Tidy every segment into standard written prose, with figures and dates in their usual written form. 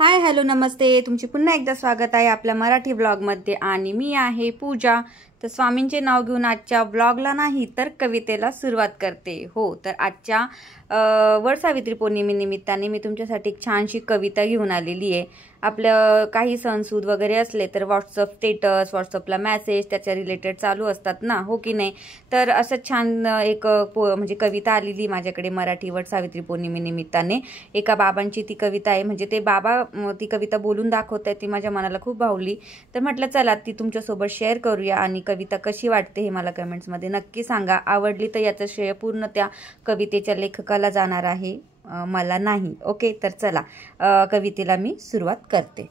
Hi hello नमस्ते, तुमचे पुन्हा एकदा स्वागत आहे आपल्या मराठी ब्लॉगमध्ये आणि मी आहे पूजा। तर स्वामींचे नाव घेऊन आजच्या ब्लॉगला नाही तर कवितेला सुरुवात करते। हो, तर आजच्या वटसावित्री पौर्णिमेनिमित्ताने मी तुमच्यासाठी एक छानशी कविता घेऊन आलेली आहे। आपलं काही सणसूद वगैरे असले तर व्हॉट्सअप स्टेटस, व्हॉट्सअपला मेसेज त्याच्या रिलेटेड चालू असतात ना, हो की नाही। तर असं छान एक म्हणजे कविता आलेली माझ्याकडे मराठी वटसावित्री पौर्णिमेनिमित्ताने। एका बाबांची ती कविता आहे, म्हणजे ते बाबा ती कविता बोलून दाखवत आहे, ती माझ्या मनाला खूप भावली। तर म्हटलं चला ती तुमच्यासोबत शेअर करूया आणि कविता कशी वाटते हे मला कमेंट्समध्ये नक्की सांगा। आवडली तर याचं श्रेय पूर्ण त्या कवितेच्या लेखकाला जाणार आहे, मला नाही। ओके, तर चला कवितेला मी सुरुवात करते।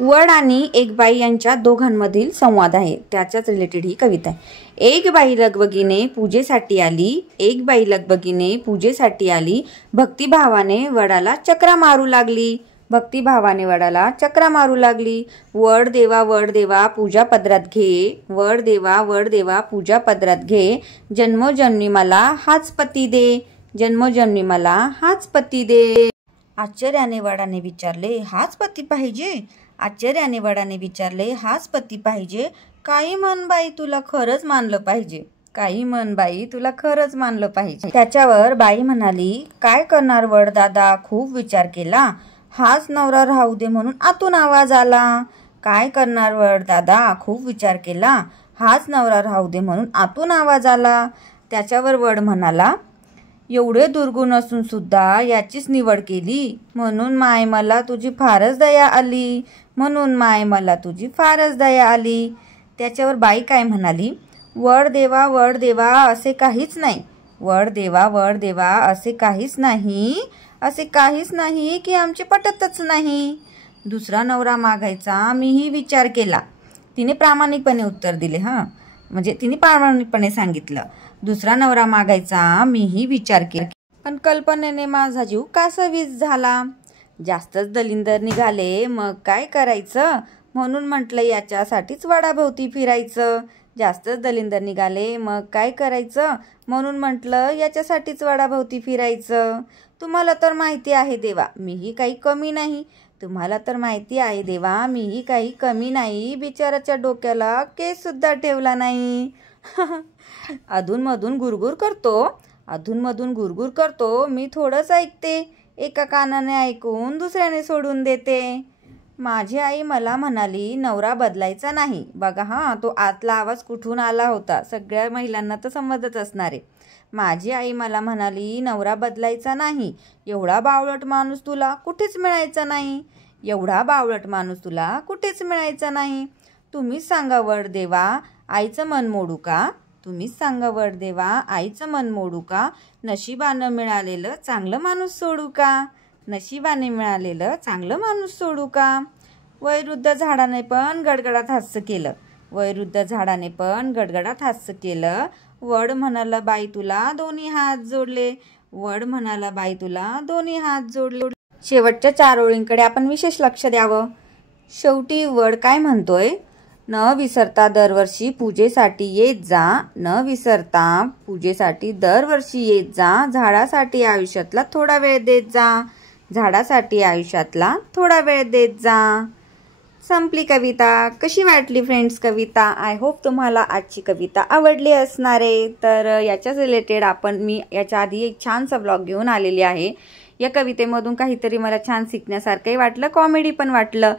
वड आणि एक बाई यांच्या दोघांमधील संवाद आहे, त्याच्याच रिलेटेड ही कविता आहे। एक बाई लगबगीने पूजेसाठी आली, एक बाई लगबगीने पूजेसाठी आली, भक्तिभावाने वडाला चक्रा मारू लागली, भक्तिभावाने वडाला चक्रा मारू लागली। वड देवा पूजा पदरात घे, वड देवा पूजा पदरात घे, जन्मोजन्मी मला हाच पती दे, जन्मोजन्मी मला हाच पती दे। आश्चर्याने वडाने विचारले, हाच पती पाहिजे? आश्चर्याने वडाने विचारले, हाच पती पाहिजे? काही म्हण बाई तुला खरंच मानलं पाहिजे, काही म्हण बाई तुला खरंच मानलं पाहिजे। त्याच्यावर बाई म्हणाली, काय करणार वड दादा, खूप विचार केला, हाच नवरा राहू दे म्हणून आतून आवाज आला। काय करणार वड दादा, खूप विचार केला, हाच नवरा राहू दे म्हणून आतून आवाज आला। त्याच्यावर वड म्हणाला, एवढे दुर्गुण असून सुद्धा याचीच निवड केली, म्हणून माय मला तुझी फारच दया आली, म्हणून माय मला तुझी फारच दया आली। त्याच्यावर बाई काय म्हणाली, वड देवा असे काहीच नाही, वड देवा असे काहीच नाही, असे काहीच नाही की आमचे पटतच नाही। दुसरा नवरा मागायचा मीही विचार केला, तिने प्रामाणिकपणे उत्तर दिले, म्हणजे तिने प्रामाणिकपणे सांगितलं, दुसरा नवरा मागायचा मीही विचार केला, पण कल्पनेने माझा जीव कासावीस झाला। जास्तच दलिंदर निघाले, मग काय करायचं, म्हणून म्हटलं याच्यासाठीच वडाभोवती फिरायचं। जास्तच दलिंदर निघाले, मग काय करायचं, म्हणून म्हटलं याच्यासाठीच वडाभोवती फिरायचं। तुम्हाला तर माहिती आहे देवा मीही काही कमी नाही, तुम्हाला तर माहिती आहे देवा मीही काही कमी नाही, बिचाराच्या डोक्याला केस सुद्धा ठेवला नाही। अधूनमधून गुरगुर करतो, मी थोडंच ऐकते, एका कानाने ऐकून दुसऱ्याने सोडून देते। माझी आई मला म्हणाली नवरा बदलायचा नाही। बघा तो आतला आवाज कुठून आला होता, सगळ्या महिलांना तर समजत असणार आहे। माझी आई मला म्हणाली नवरा बदलायचा नाही, एवढा बावळट माणूस तुला कुठेच मिळायचा नाही, एवढा बावळट माणूस तुला कुठेच मिळायचा नाही। तुम्हीच सांगा वड देवा आईचं मन मोडू का, तुम्हीच सांगा वड देवा आईचं मन मोडू का, नशिबानं मिळालेलं चांगलं माणूस सोडू का, नशिबाने मिळालेलं चांगलं माणूस सोडू का। वैरुद्ध झाडाने पण गडगडात हास्य केलं, वैरुद्ध झाडाने पण गडगडात हास्य केलं। वड म्हणाला बाई तुला दोन्ही हात जोडले, वड म्हणाला बाई तुला दोन्ही हात जोडले। शेवटच्या 4 ओळींकडे आपण विशेष लक्ष द्यावं। शेवटी वड काय म्हणतोय, न विसरता दरवर्षी पूजेसाठी येत जा, न विसरता पूजेसाठी दरवर्षी येत जा, झाडासाठी आयुष्यातला थोडा वेळ देत जा, झाडासाठी आयुष्यातला थोडा वेळ देत जा। संपली कविता। कशी वाटली फ्रेंड्स कविता? आय होप तुम्हाला आजची कविता आवडली असणार आहे। तर याच्याच रिलेटेड मी याच्या आधी एक छानसा ब्लॉग घेऊन आलेली आहे। या कवितेमधून काहीतरी मला छान शिकण्यासारखंही वाटलं, कॉमेडी पण वाटलं।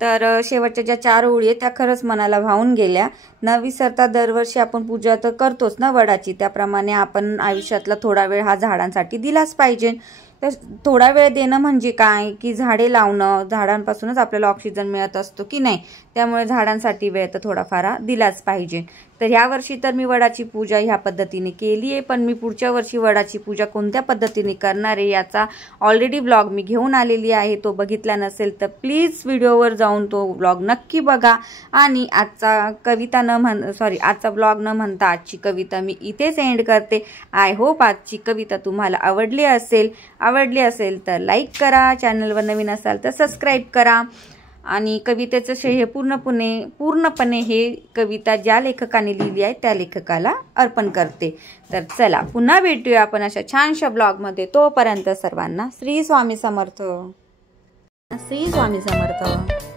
तर शेवटच्या ज्या 4 ओळी आहेत त्या खरंच मनाला भावून गेल्या। न विसरता दरवर्षी आपण पूजा तर करतोच ना वडाची, त्याप्रमाणे आपण आयुष्यातला थोडा वेळ हा झाडांसाठी दिलाच पाहिजे। तर थोडा वेळ देणं म्हणजे काय की झाडे लावणं, झाडांपासूनच आपल्याला ऑक्सिजन मिळत असतो की नाही, त्यामुळे झाडांसाठी वेळ तर थोडाफार दिलाच पाहिजे। तर ह्या वर्षी तर मी वडाची पूजा ह्या पद्धतीने केली आहे, पण मी पुढच्या वर्षी वडाची पूजा कोणत्या पद्धतीने करणार आहे याचा ऑलरेडी ब्लॉग मी घेऊन आलेली आहे। तो बघितला नसेल तर प्लीज व्हिडिओवर जाऊन तो ब्लॉग नक्की बघा। आणि आजचा ब्लॉग न म्हणता आजची कविता मी इथेच एंड करते। आय होप आजची कविता तुम्हाला आवडली असेल तर लाईक करा, चॅनलवर नवीन असाल तर सबस्क्राईब करा। आणि कवितेचं श्रेय पूर्णपणे हे कविता ज्या लेखकाने लिहिली आहे त्या लेखकाला अर्पण करते। तर चला पुन्हा भेटूया आपण अशा छानशा ब्लॉगमध्ये, तोपर्यंत सर्वांना श्री स्वामी समर्थ। श्री स्वामी समर्थ।